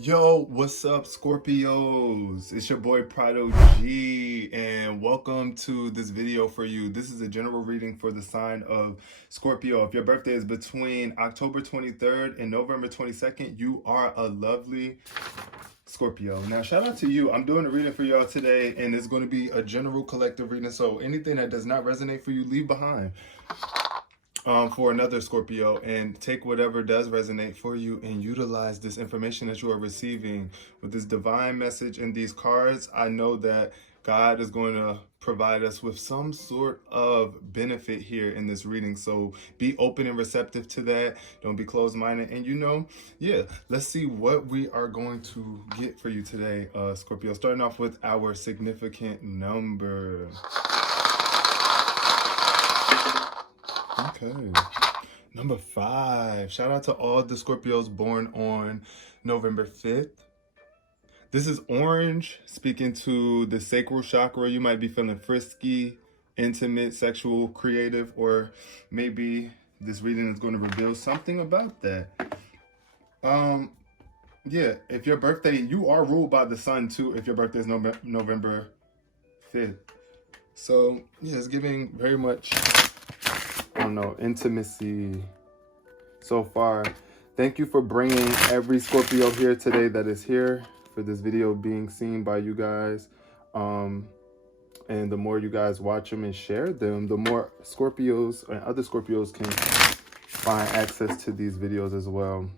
Yo, what's up, Scorpios? It's your boy Prado G, and welcome to this video for you. This is a general reading for the sign of Scorpio. If your birthday is between October 23rd and November 22nd, you are a lovely Scorpio. Now, shout out to you. I'm doing a reading for y'all today, and it's going to be a general collective reading. So anything that does not resonate for you, leave behind. For another Scorpio, and take whatever does resonate for you and utilize this information that you are receiving with this divine message and these cards. I know that God is going to provide us with some sort of benefit here in this reading. So be open and receptive to that. Don't be closed-minded. And let's see what we are going to get for you today, Scorpio. Starting off with our significant number. Okay. Number 5. Shout out to all the Scorpios born on November 5th. This is orange, speaking to the sacral chakra. You might be feeling frisky, intimate, sexual, creative, or maybe this reading is going to reveal something about that. If your birthday, you are ruled by the sun too, if your birthday is November 5th. So, it's giving very much, intimacy so far. Thank you for bringing every Scorpio here today that is here for this video being seen by you guys. And the more you guys watch them and share them, the more Scorpios and other Scorpios can find access to these videos as well.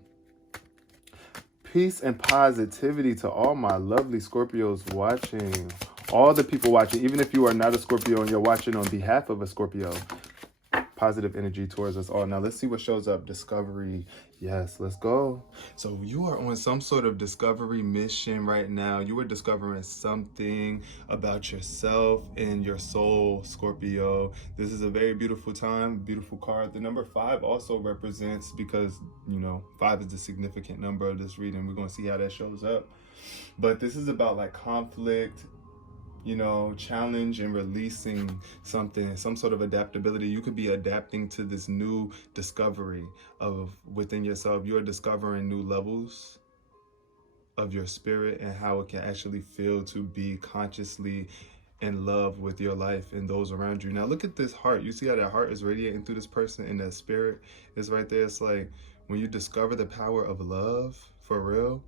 Peace and positivity to all my lovely Scorpios watching. All the people watching, even if you are not a Scorpio and you're watching on behalf of a Scorpio. Positive energy towards us all. Now let's see what shows up. Discovery. Yes, let's go. So you are on some sort of discovery mission right now. You are discovering something about yourself and your soul, Scorpio. This is a very beautiful time, beautiful card. The number 5 also represents, because 5 is the significant number of this reading. We're going to see how that shows up. But this is about like conflict, challenge and releasing something, some sort of adaptability. You could be adapting to this new discovery of within yourself. You're discovering new levels of your spirit and how it can actually feel to be consciously in love with your life and those around you. Now look at this heart. You see how that heart is radiating through this person, and that spirit is right there. It's like when you discover the power of love for real.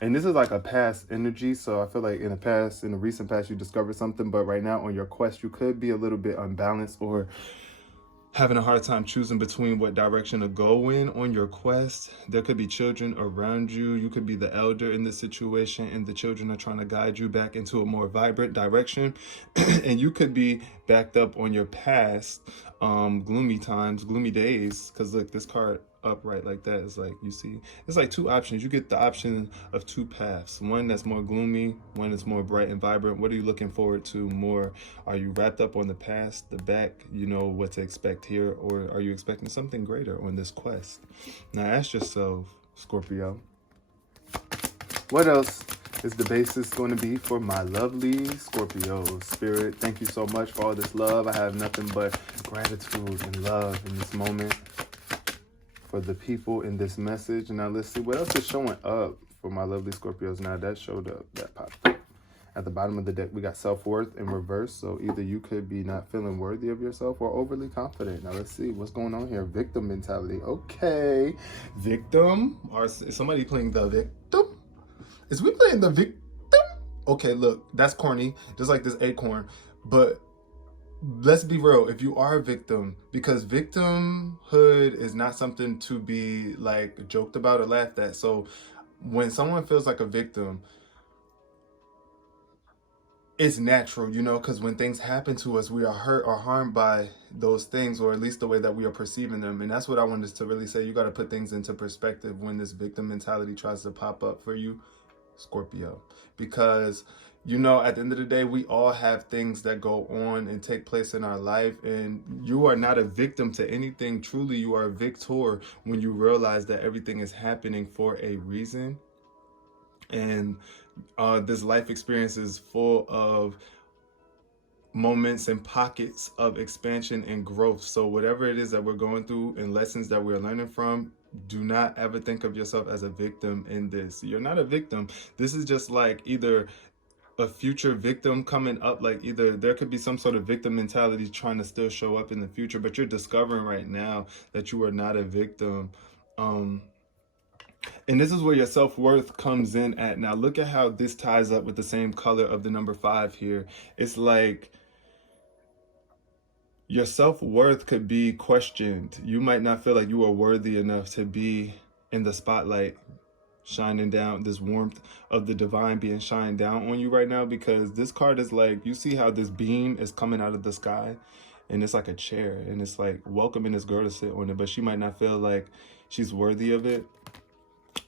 And this is like a past energy, so I feel like in the recent past, you discovered something, but right now on your quest, you could be a little bit unbalanced or having a hard time choosing between what direction to go in on your quest. There could be children around you. You could be the elder in this situation, and the children are trying to guide you back into a more vibrant direction. And you could be backed up on your past gloomy times, gloomy days, because look, this card upright like that is like, you see, it's like 2 options. You get the option of 2 paths, one that's more gloomy, one that's more bright and vibrant. What are you looking forward to more? Are you wrapped up on the past, the back, what to expect here, or are you expecting something greater on this quest? Now ask yourself, Scorpio, what else is the basis going to be for my lovely Scorpio spirit? Thank you so much for all this love. I have nothing but gratitude and love in this moment for the people in this message. Now let's see what else is showing up for my lovely Scorpios. Now that showed up, that popped up. At the bottom of the deck, we got self-worth in reverse. So either you could be not feeling worthy of yourself or overly confident. Now let's see what's going on here. Victim mentality. Okay. Victim. Is somebody playing the victim? Is we playing the victim? Okay, look, that's corny. Just like this acorn. But let's be real, if you are a victim, because victimhood is not something to be like joked about or laughed at. So when someone feels like a victim, it's natural, because when things happen to us, we are hurt or harmed by those things, or at least the way that we are perceiving them. And that's what I wanted to really say. You got to put things into perspective when this victim mentality tries to pop up for you, Scorpio, because at the end of the day, we all have things that go on and take place in our life, and you are not a victim to anything. Truly, you are a victor when you realize that everything is happening for a reason. And this life experience is full of moments and pockets of expansion and growth. So whatever it is that we're going through and lessons that we're learning from, Do not ever think of yourself as a victim in this. You're not a victim. This is just like either a future victim coming up, like either there could be some sort of victim mentality trying to still show up in the future, but you're discovering right now that you are not a victim. Um, and this is where your self-worth comes in at. Now look at how this ties up with the same color of the number 5 here. It's like your self-worth could be questioned. You might not feel like you are worthy enough to be in the spotlight, shining down, this warmth of the divine being shined down on you right now, because this card is like, you see how this beam is coming out of the sky, and it's like a chair, and it's like welcoming this girl to sit on it, but she might not feel like she's worthy of it.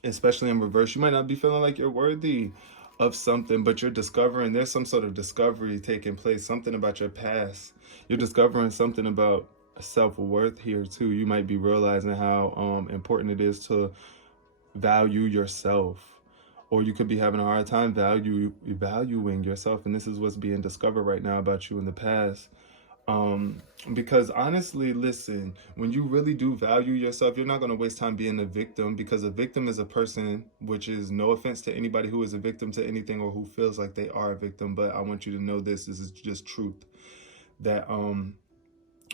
Especially in reverse, you might not be feeling like you're worthy of something, but you're discovering, there's some sort of discovery taking place, something about your past. You're discovering something about self-worth here too. You might be realizing how important it is to value yourself, or you could be having a hard time valuing yourself, and this is what's being discovered right now about you in the past. Because honestly, listen, when you really do value yourself, you're not going to waste time being a victim, because a victim is a person, which is no offense to anybody who is a victim to anything or who feels like they are a victim, but I want you to know this is just truth, that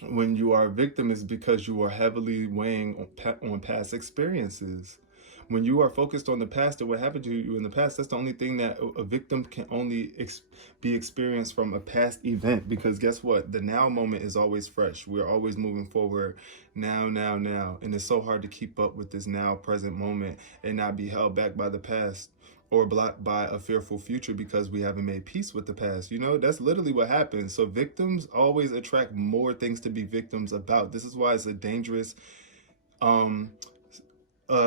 when you are a victim is because you are heavily weighing on past experiences. When you are focused on the past and what happened to you in the past, that's the only thing that a victim can only be experienced from a past event. Because guess what? The now moment is always fresh. We're always moving forward now. And it's so hard to keep up with this now present moment and not be held back by the past or blocked by a fearful future because we haven't made peace with the past. You know, that's literally what happens. So victims always attract more things to be victims about. This is why it's a dangerous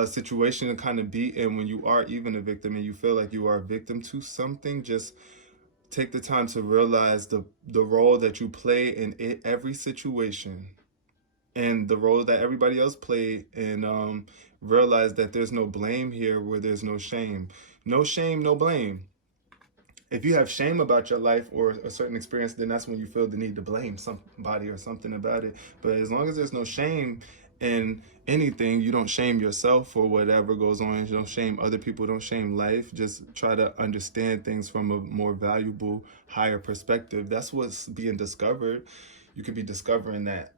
situation to kind of be in when you are even a victim and you feel like you are a victim to something. Just take the time to realize the role that you play in every situation and the role that everybody else played, and realize that there's no blame here where there's no shame. No shame, no blame. If you have shame about your life or a certain experience, then that's when you feel the need to blame somebody or something about it. But as long as there's no shame in anything, you don't shame yourself for whatever goes on. You don't shame other people, don't shame life. Just try to understand things from a more valuable, higher perspective. That's what's being discovered. You could be discovering that,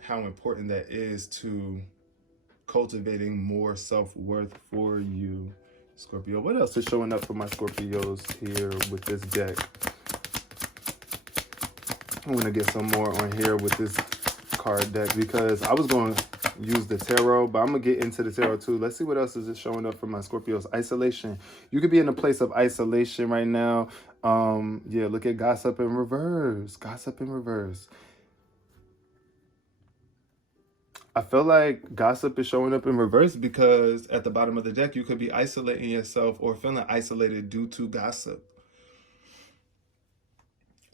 how important that is to cultivating more self-worth for you, Scorpio. What else is showing up for my Scorpios here with this deck? I'm going to get some more on here with this card deck, because I was going to use the tarot, but I'm going to get into the tarot too. Let's see what else is it showing up for my Scorpios. Isolation. You could be in a place of isolation right now. Yeah, look at gossip in reverse. Gossip in reverse. I feel like gossip is showing up in reverse because at the bottom of the deck, you could be isolating yourself or feeling isolated due to gossip.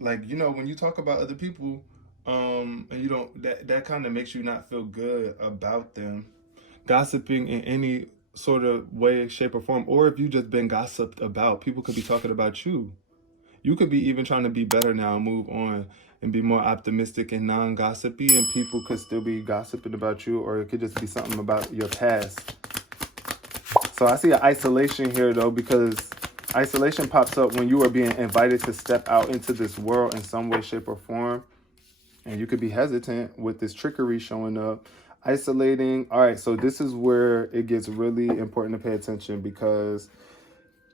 Like, you know, when you talk about other people, and you don't, that kind of makes you not feel good about them. Gossiping in any sort of way, shape, or form, or if you just been gossiped about, people could be talking about you. You could be even trying to be better now, move on, and be more optimistic and non-gossipy, and people could still be gossiping about you, or it could just be something about your past. So I see an isolation here, though, because isolation pops up when you are being invited to step out into this world in some way, shape, or form. And you could be hesitant with this trickery showing up. Isolating. All right, so this is where it gets really important to pay attention, because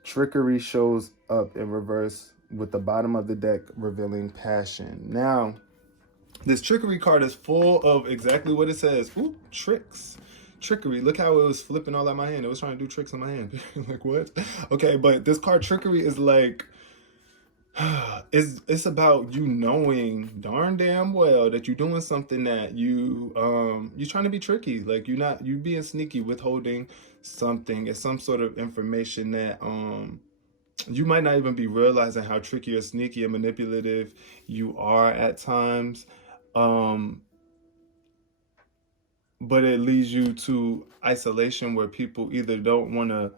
trickery shows up in reverse with the bottom of the deck revealing passion. Now, this trickery card is full of exactly what it says. Ooh, tricks. Trickery. Look how it was flipping all out my hand. It was trying to do tricks in my hand. Like, what? Okay, but this card trickery is like, it's about you knowing darn damn well that you're doing something that you're trying to be tricky. Like, you being sneaky, withholding something. It's some sort of information that you might not even be realizing how tricky or sneaky and manipulative you are at times. But it leads you to isolation where people either don't want to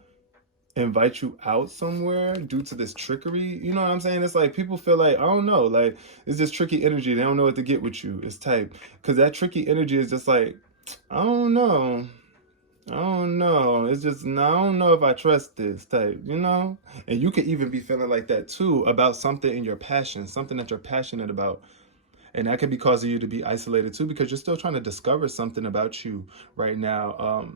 invite you out somewhere due to this trickery. You know what I'm saying? It's like people feel like, I don't know, like it's this tricky energy. They don't know what to get with you. It's type. Because that tricky energy is just like, I don't know. I don't know. It's just, no, I don't know if I trust this type, you know? And you could even be feeling like that too about something in your passion, something that you're passionate about. And that could be causing you to be isolated too because you're still trying to discover something about you right now,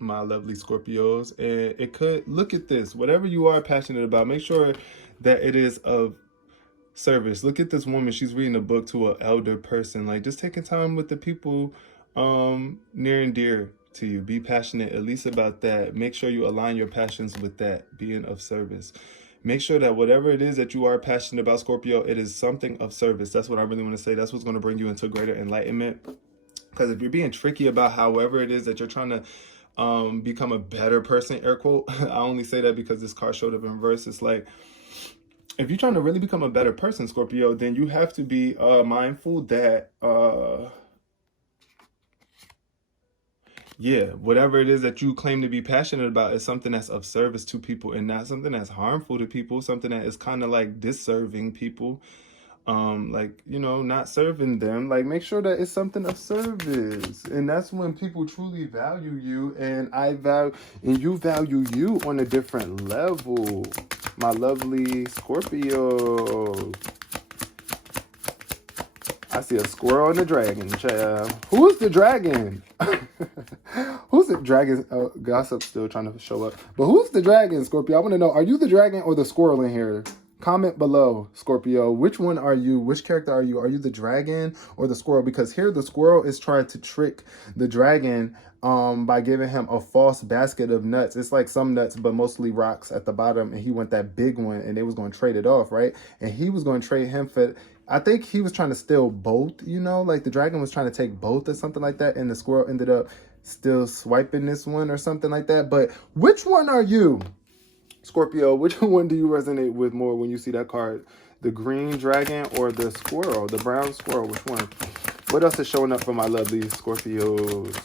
my lovely Scorpios. And it could, look at this, whatever you are passionate about, make sure that it is of service. Look at this woman, she's reading a book to an elder person, like just taking time with the people near and dear to you. Be passionate at least about that. Make sure you align your passions with that, being of service. Make sure that whatever it is that you are passionate about, Scorpio, it is something of service. That's what I really want to say. That's what's going to bring you into greater enlightenment. Because if you're being tricky about however it is that you're trying to become a better person, air quote, I only say that because this card showed up in reverse. It's like, if you're trying to really become a better person, Scorpio, then you have to be mindful that yeah, whatever it is that you claim to be passionate about is something that's of service to people and not something that's harmful to people, something that is kind of like disserving people, like, you know, not serving them. Like, make sure that it's something of service, and that's when people truly value you, and you value you on a different level, my lovely Scorpio. I see a squirrel and a dragon, child. Who's the dragon? Who's the dragon? Oh, gossip's still trying to show up. But who's the dragon, Scorpio? I want to know, are you the dragon or the squirrel in here? Comment below, Scorpio. Which one are you? Which character are you? Are you the dragon or the squirrel? Because here the squirrel is trying to trick the dragon by giving him a false basket of nuts. It's like some nuts, but mostly rocks at the bottom. And he went that big one and they was going to trade it off, right? And he was going to trade him for... I think he was trying to steal both, you know, like the dragon was trying to take both or something like that. And the squirrel ended up still swiping this one or something like that. But which one are you, Scorpio? Which one do you resonate with more when you see that card? The green dragon or the squirrel, the brown squirrel? Which one? What else is showing up for my lovely Scorpios?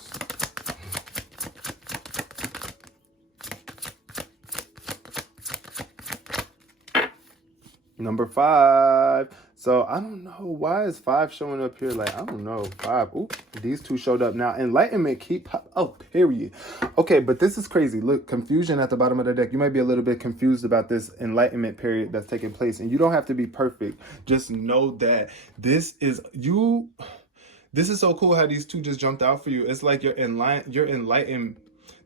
Number 5. So I don't know why is 5 showing up here. Like, I don't know. 5. Ooh, these two showed up now. Enlightenment keep. Oh, period. Okay, but this is crazy. Look, confusion at the bottom of the deck. You might be a little bit confused about this enlightenment period that's taking place, and you don't have to be perfect. Just know that this is you. This is so cool how these two just jumped out for you. It's like you're enlightened.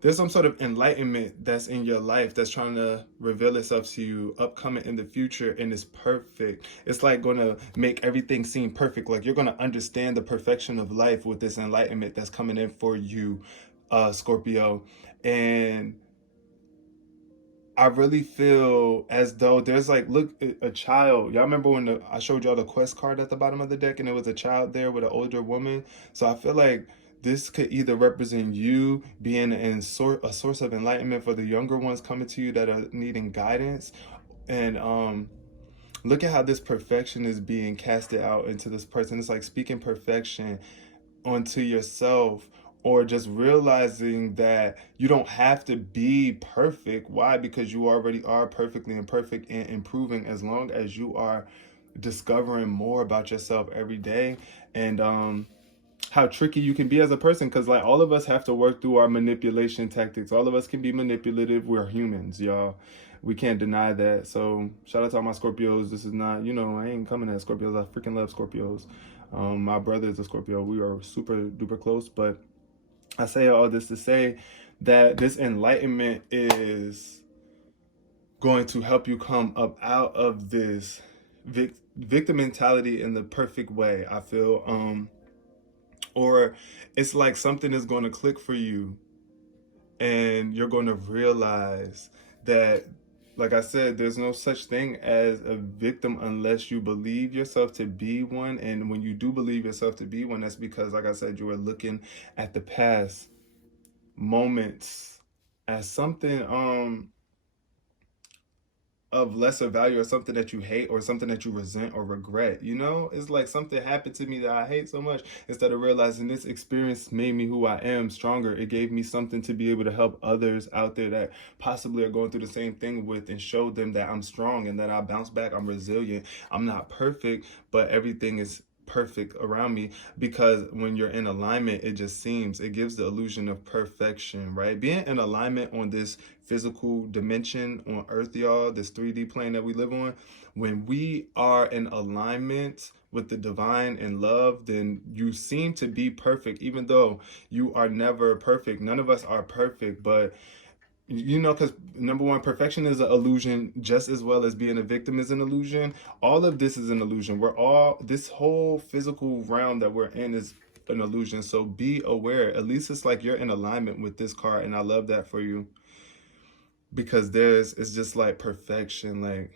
There's some sort of enlightenment that's in your life that's trying to reveal itself to you upcoming in the future, and it's perfect. It's like going to make everything seem perfect. Like you're going to understand the perfection of life with this enlightenment that's coming in for you, Scorpio. And I really feel as though there's like, look, a child. Y'all remember when I showed y'all the quest card at the bottom of the deck and there was a child there with an older woman? So I feel like this could either represent you being a source of enlightenment for the younger ones coming to you that are needing guidance. And look at how this perfection is being casted out into this person. It's like speaking perfection onto yourself, or just realizing that you don't have to be perfect. Why? Because you already are perfectly imperfect and improving, as long as you are discovering more about yourself every day. And how tricky you can be as a person, because like all of us have to work through our manipulation tactics. All of us can be manipulative. We're humans, y'all. We can't deny that. So shout out to all my Scorpios. This is not, you know, I ain't coming at Scorpios. I freaking love Scorpios. My brother is a Scorpio. We are super duper close. But I say all this to say that this enlightenment is going to help you come up out of this victim mentality in the perfect way, I feel. Or it's like something is going to click for you and you're going to realize that, like I said, there's no such thing as a victim unless you believe yourself to be one. And when you do believe yourself to be one, that's because, like I said, you are looking at the past moments as something of lesser value, or something that you hate, or something that you resent or regret. You know, it's like something happened to me that I hate so much. Instead of realizing this experience made me who I am, stronger, it gave me something to be able to help others out there that possibly are going through the same thing with, and show them that I'm strong and that I bounce back, I'm resilient, I'm not perfect, but everything is perfect around me, because when you're in alignment, it gives the illusion of perfection, right? Being in alignment on this physical dimension on earth, y'all, this 3D plane that we live on, when we are in alignment with the divine and love, then you seem to be perfect, even though you are never perfect. None of us are perfect, but because number one, perfection is an illusion just as well as being a victim is an illusion. All of this is an illusion. This whole physical realm that we're in is an illusion. So be aware. At least it's like you're in alignment with this card, and I love that for you, because it's just like perfection. Like,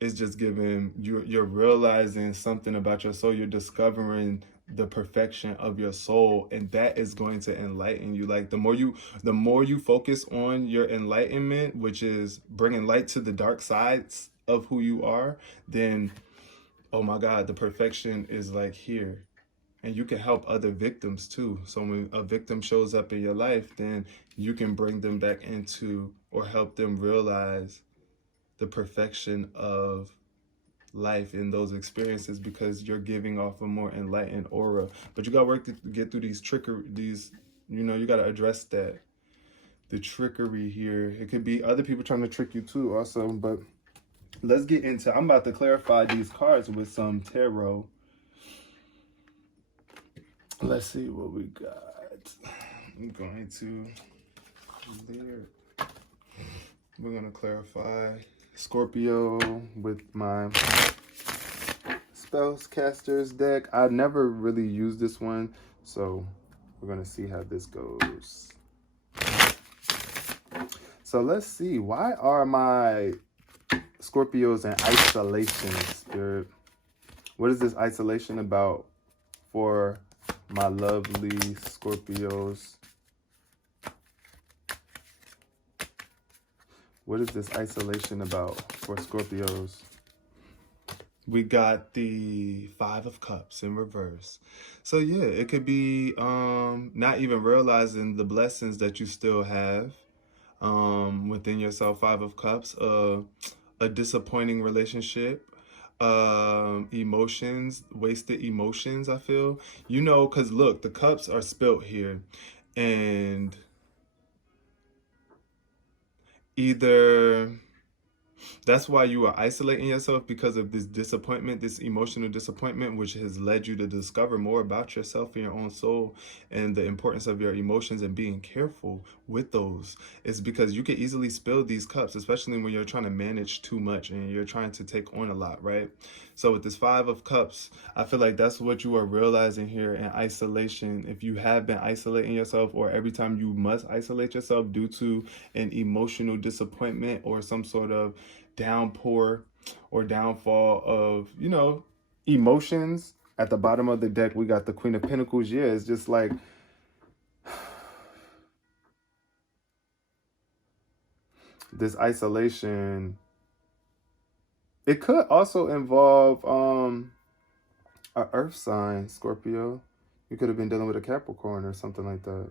it's just giving you're realizing something about your soul. You're discovering the perfection of your soul, and that is going to enlighten you. Like, the more you focus on your enlightenment, which is bringing light to the dark sides of who you are, then, oh my God, the perfection is like here. And you can help other victims too. So when a victim shows up in your life, then you can bring them back into, or help them realize the perfection of life in those experiences, because you're giving off a more enlightened aura. But you got work to get through you got to address that. The trickery here. It could be other people trying to trick you too also, but let's get into, I'm about to clarify these cards with some tarot. Let's see what we got. I'm going to clear. We're going to clarify Scorpio with my Spellcasters deck. I've never really used this one, so we're going to see how this goes. So let's see. Why are my Scorpios in isolation, Spirit? What is this isolation about for my lovely Scorpios? What is this isolation about for Scorpios? We got the 5 of Cups in reverse. So yeah, it could be not even realizing the blessings that you still have within yourself. 5 of Cups, a disappointing relationship, emotions, wasted emotions, I feel. Because look, the cups are spilt here, and either that's why you are isolating yourself, because of this disappointment, this emotional disappointment, which has led you to discover more about yourself and your own soul, and the importance of your emotions and being careful with those. It's because you can easily spill these cups, especially when you're trying to manage too much and you're trying to take on a lot, right? So with this 5 of Cups, I feel like that's what you are realizing here in isolation. If you have been isolating yourself, or every time you must isolate yourself due to an emotional disappointment or some sort of downpour or downfall of, emotions. At the bottom of the deck, we got the Queen of Pentacles. Yeah, it's just like, this isolation. It could also involve a earth sign, Scorpio. You could have been dealing with a Capricorn or something like that.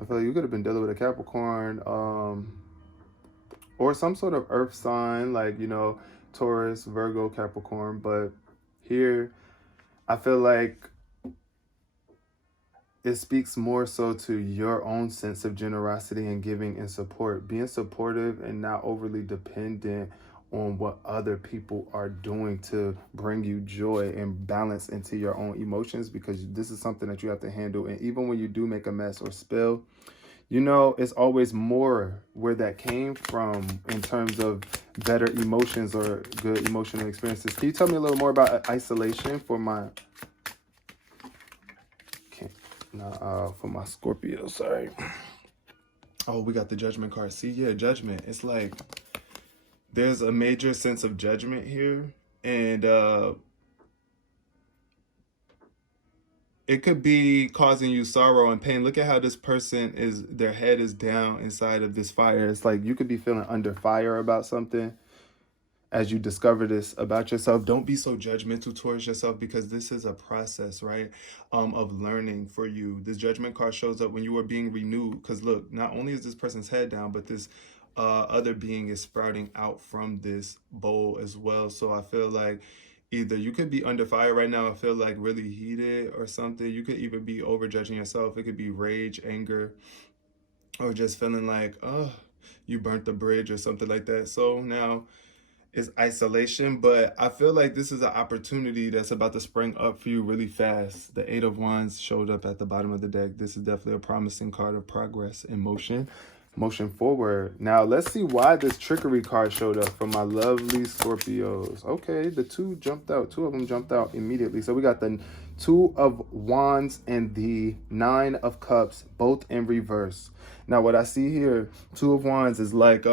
I feel like you could have been dealing with a Capricorn, or some sort of earth sign, like, Taurus, Virgo, Capricorn. But here, I feel like it speaks more so to your own sense of generosity and giving and support. Being supportive and not overly dependent on what other people are doing to bring you joy and balance into your own emotions, because this is something that you have to handle. And even when you do make a mess or spill, it's always more where that came from in terms of better emotions or good emotional experiences. Can you tell me a little more about isolation for my Scorpio? Sorry. Oh, we got the Judgment card. See, yeah, Judgment. It's like there's a major sense of judgment here, and it could be causing you sorrow and pain. Look at how this person their head is down inside of this fire. It's like you could be feeling under fire about something as you discover this about yourself. Don't be so judgmental towards yourself, because this is a process, right, of learning for you. This Judgment card shows up when you are being renewed, because look, not only is this person's head down, but this other being is sprouting out from this bowl as well. So I feel like either you could be under fire right now and feel like really heated or something. You could even be overjudging yourself. It could be rage, anger, or just feeling like, oh, you burnt the bridge or something like that. So now is isolation, but I feel like this is an opportunity that's about to spring up for you really fast. The Eight of Wands showed up at the bottom of the deck. This is definitely a promising card of progress and motion forward. Now let's see why this trickery card showed up for my lovely Scorpios. Okay, the two of them jumped out immediately. So we got the Two of Wands and the Nine of Cups, both in reverse. Now what I see here, Two of Wands is like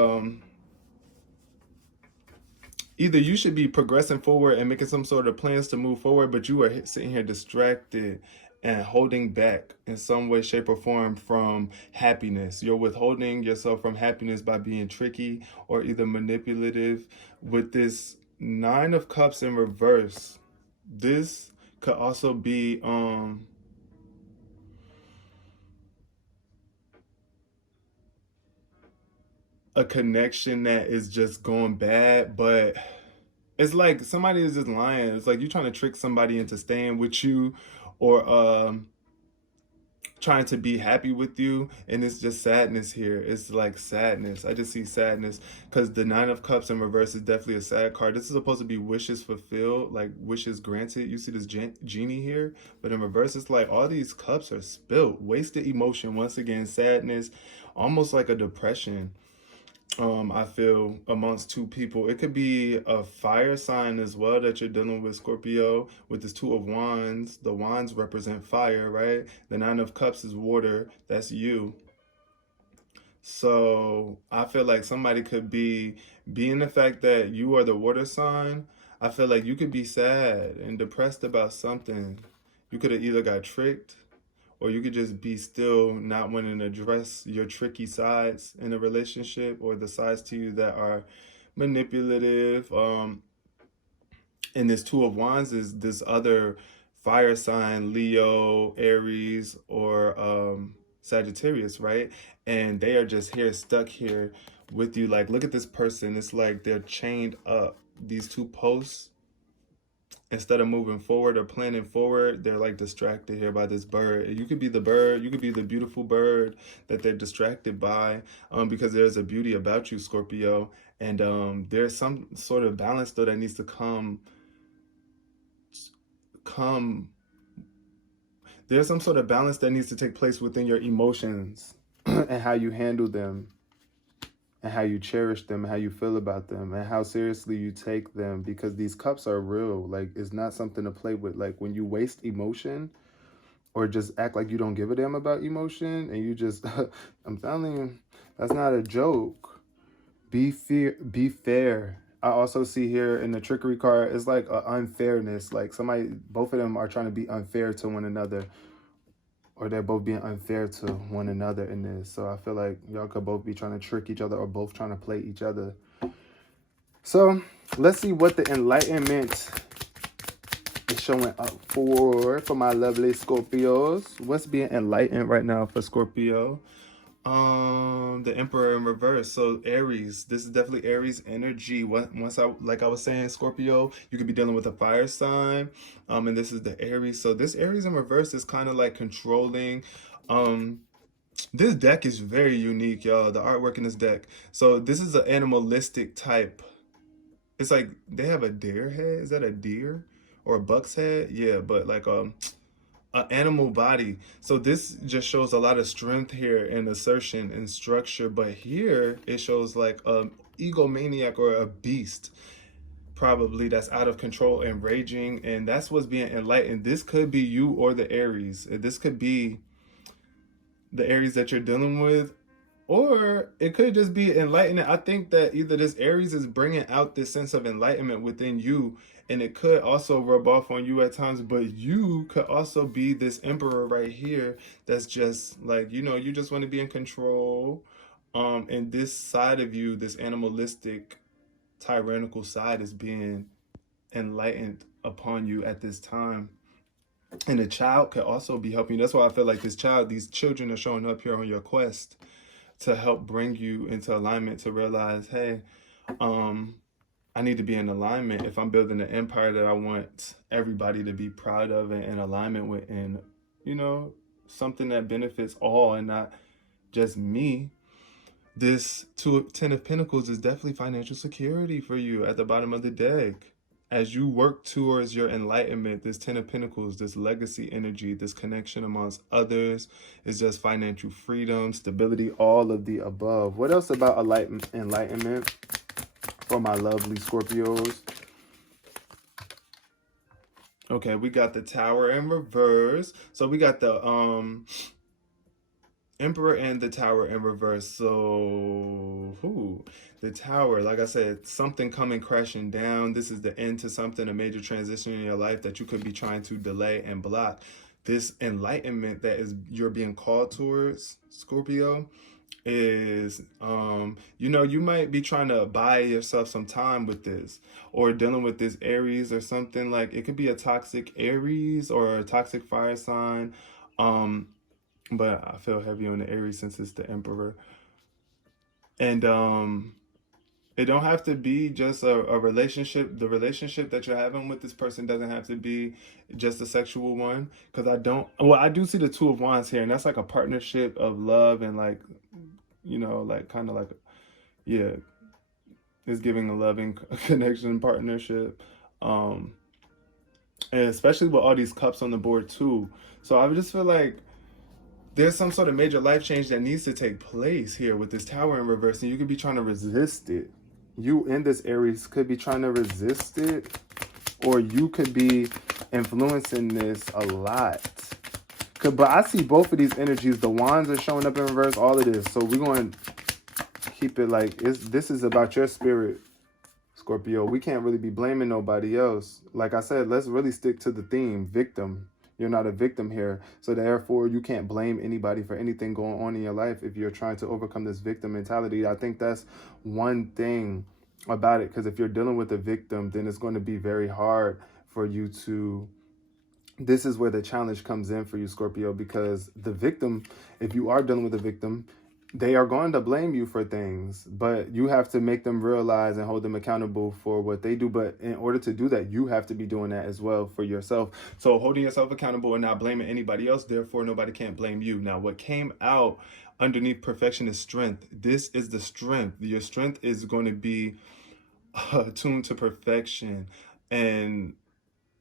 either you should be progressing forward and making some sort of plans to move forward, but you are sitting here distracted and holding back in some way, shape, or form from happiness. You're withholding yourself from happiness by being tricky or either manipulative. With this Nine of Cups in reverse, this could also be a connection that is just going bad, but it's like somebody is just lying. It's like you're trying to trick somebody into staying with you or trying to be happy with you, and it's just sadness here. It's like sadness. I just see sadness because the Nine of Cups in reverse is definitely a sad card. This is supposed to be wishes fulfilled, like wishes granted. You see this genie here, but in reverse it's like all these cups are spilled, wasted emotion. Once again, sadness, almost like a depression. I feel amongst two people. It could be a fire sign as well that you're dealing with, Scorpio. With this Two of Wands, the wands represent fire, right? The Nine of Cups is water. That's you. So I feel like somebody could be, being the fact that you are the water sign, I feel like you could be sad and depressed about something. You could have either got tricked, or you could just be still not wanting to address your tricky sides in a relationship, or the sides to you that are manipulative. And this Two of Wands is this other fire sign, Leo, Aries, or Sagittarius, right? And they are just here, stuck here with you. Like, look at this person. It's like they're chained up. These two posts, instead of moving forward or planning forward, they're like distracted here by this bird. You could be the bird, you could be the beautiful bird that they're distracted by, because there's a beauty about you, Scorpio. And there's some sort of balance though that needs to come. There's some sort of balance that needs to take place within your emotions and how you handle them, and how you cherish them, and how you feel about them, and how seriously you take them, because these cups are real. Like, it's not something to play with. Like, when you waste emotion or just act like you don't give a damn about emotion, and you just, I'm telling you, that's not a joke. Be fair. I also see here in the trickery card, it's like an unfairness. Like both of them are trying to be unfair to one another, or they're both being unfair to one another in this. So I feel like y'all could both be trying to trick each other, or both trying to play each other. So let's see what the enlightenment is showing up for my lovely Scorpios. What's being enlightened right now for Scorpio? The Emperor in reverse. So Aries, this is like I was saying, Scorpio, you could be dealing with a fire sign, and this is the Aries. So this Aries in reverse is kind of like controlling. This deck is very unique, y'all. The artwork in this deck. So this is an animalistic type. It's like they have a deer head. Is that a deer or a buck's head? Yeah, but like an animal body. So this just shows a lot of strength here and assertion and structure. But here it shows like an egomaniac or a beast, probably, that's out of control and raging. And that's what's being enlightened. This could be you or the Aries. This could be the Aries that you're dealing with, or it could just be enlightenment. I think that either this Aries is bringing out this sense of enlightenment within you, and it could also rub off on you at times, but you could also be this Emperor right here that's just like, you know, you just want to be in control. And this side of you, this animalistic, tyrannical side, is being enlightened upon you at this time. And the child could also be helping you. That's why I feel like these children are showing up here on your quest to help bring you into alignment, to realize, hey, I I need to be in alignment if I'm building an empire that I want everybody to be proud of and in alignment with, and you know, something that benefits all and not just me. This Ten of Pentacles is definitely financial security for you at the bottom of the deck. As you work towards your enlightenment, this Ten of Pentacles, this legacy energy, this connection amongst others is just financial freedom, stability, all of the above. What else about enlightenment for my lovely Scorpios? Okay, we got the Tower in reverse. So we got the Emperor and the Tower in reverse. So, the Tower, like I said, something coming crashing down. This is the end to something, a major transition in your life that you could be trying to delay and block. This enlightenment that is you're being called towards, Scorpio, is you know, you might be trying to buy yourself some time with this, or dealing with this Aries or something. Like, it could be a toxic Aries or a toxic fire sign, but I feel heavy on the Aries since it's the Emperor. And it don't have to be just a relationship. The relationship that you're having with this person doesn't have to be just a sexual one, because I do see the Two of Wands here, and that's like a partnership of love and, like, you know, like kind of like, yeah, it's giving a loving connection, partnership, and especially with all these cups on the board too. So I just feel like there's some sort of major life change that needs to take place here with this Tower in reverse, and you could be trying to resist it. You in this Aries could be trying to resist it, or you could be influencing this a lot. But I see both of these energies. The Wands are showing up in reverse, all of this. So we're going to keep it like, this is about your spirit, Scorpio. We can't really be blaming nobody else. Like I said, let's really stick to the theme, victim. You're not a victim here. So therefore, you can't blame anybody for anything going on in your life if you're trying to overcome this victim mentality. I think that's one thing about it, because if you're dealing with a victim, then it's going to be very hard for you to... This is where the challenge comes in for you, Scorpio, because the victim, if you are dealing with a victim, they are going to blame you for things, but you have to make them realize and hold them accountable for what they do. But in order to do that, you have to be doing that as well for yourself. So holding yourself accountable and not blaming anybody else, therefore nobody can't blame you. Now, what came out underneath perfection is strength. This is the strength. Your strength is going to be attuned to perfection, and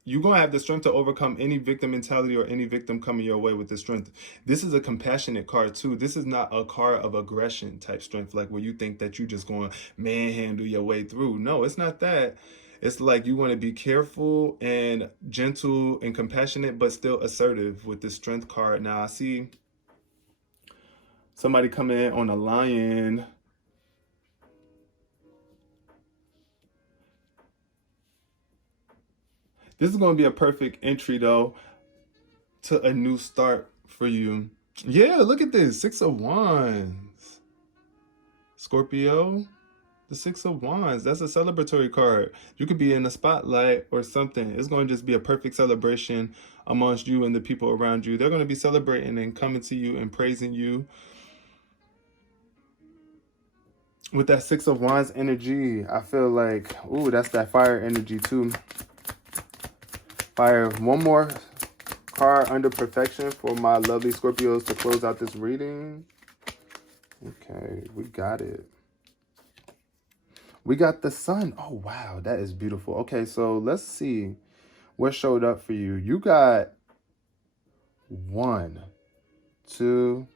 you're going to have the strength to overcome any victim mentality or any victim coming your way with the strength. This is a compassionate card too. This is not a card of aggression type strength, like where you think that you just going to manhandle your way through. No, it's not that. It's like you want to be careful and gentle and compassionate, but still assertive with this strength card. Now, I see somebody coming in on a lion. This is going to be a perfect entry, though, to a new start for you. Yeah, look at this. Six of Wands. Scorpio, the Six of Wands. That's a celebratory card. You could be in the spotlight or something. It's going to just be a perfect celebration amongst you and the people around you. They're going to be celebrating and coming to you and praising you. With that Six of Wands energy, I feel like, ooh, that's that fire energy, too. Fire. One more card under perfection for my lovely Scorpios to close out this reading. Okay, we got it. We got the Sun. Oh, wow, that is beautiful. Okay, so let's see what showed up for you. You got 1, 2,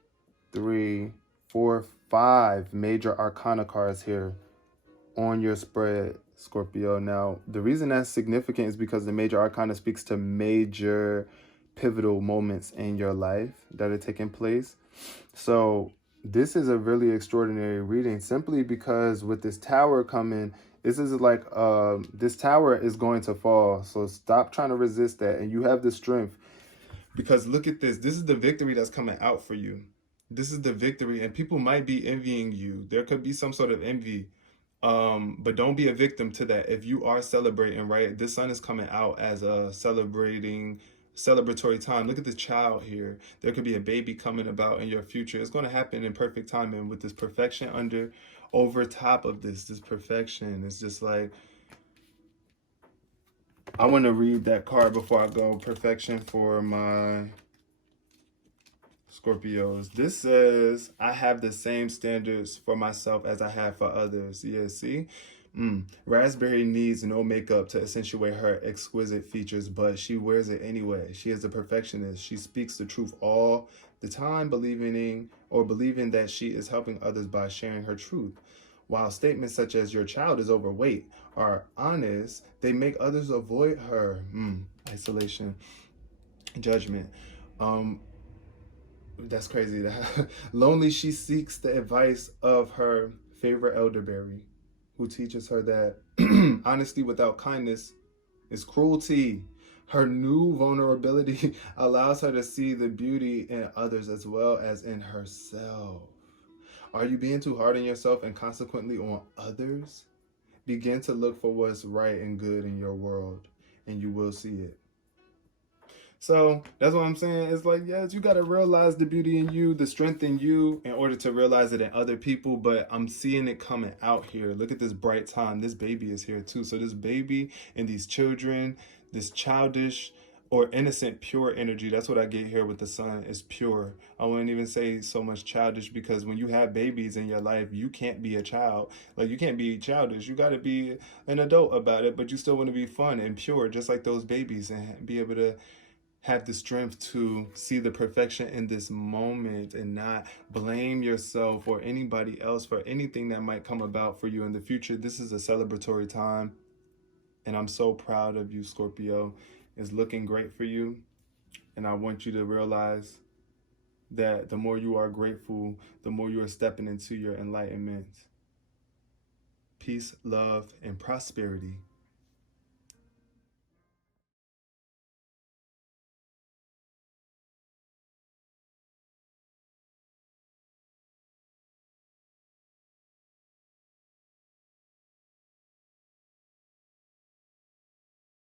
3, 4, 5 major arcana cards here on your spread, Scorpio. Now, the reason that's significant is because the major arcana speaks to major pivotal moments in your life that are taking place. So this is a really extraordinary reading, simply because with this Tower coming, this is like this Tower is going to fall. So stop trying to resist that, and you have the strength, because look at this. This is the victory that's coming out for you. This is the victory, and people might be envying you. There could be some sort of envy. But don't be a victim to that. If you are celebrating, right? This Sun is coming out as a celebratory time. Look at the child here. There could be a baby coming about in your future. It's going to happen in perfect time, and with this perfection over top of this perfection. It's just like I want to read that card before I go. Perfection for my Scorpios. This says, I have the same standards for myself as I have for others. Yeah, see? Raspberry needs no makeup to accentuate her exquisite features, but she wears it anyway. She is a perfectionist. She speaks the truth all the time, believing that she is helping others by sharing her truth. While statements such as your child is overweight are honest, they make others avoid her. Isolation, judgment. Um, that's crazy. Lonely, she seeks the advice of her favorite elderberry, who teaches her that honesty without kindness is cruelty. Her new vulnerability allows her to see the beauty in others as well as in herself. Are you being too hard on yourself and consequently on others? Begin to look for what's right and good in your world, and you will see it. So that's what I'm saying. It's like, yes, you got to realize the beauty in you, the strength in you, in order to realize it in other people. But I'm seeing it coming out here. Look at this bright time. This baby is here too. So this baby and these children, this childish or innocent, pure energy. That's what I get here with the sun, is pure. I wouldn't even say so much childish, because when you have babies in your life, you can't be a child. Like, you can't be childish. You got to be an adult about it, but you still want to be fun and pure, just like those babies, and be able to have the strength to see the perfection in this moment and not blame yourself or anybody else for anything that might come about for you in the future. This is a celebratory time, and I'm so proud of you, Scorpio. It's looking great for you, and I want you to realize that the more you are grateful, the more you are stepping into your enlightenment. Peace, love, and prosperity.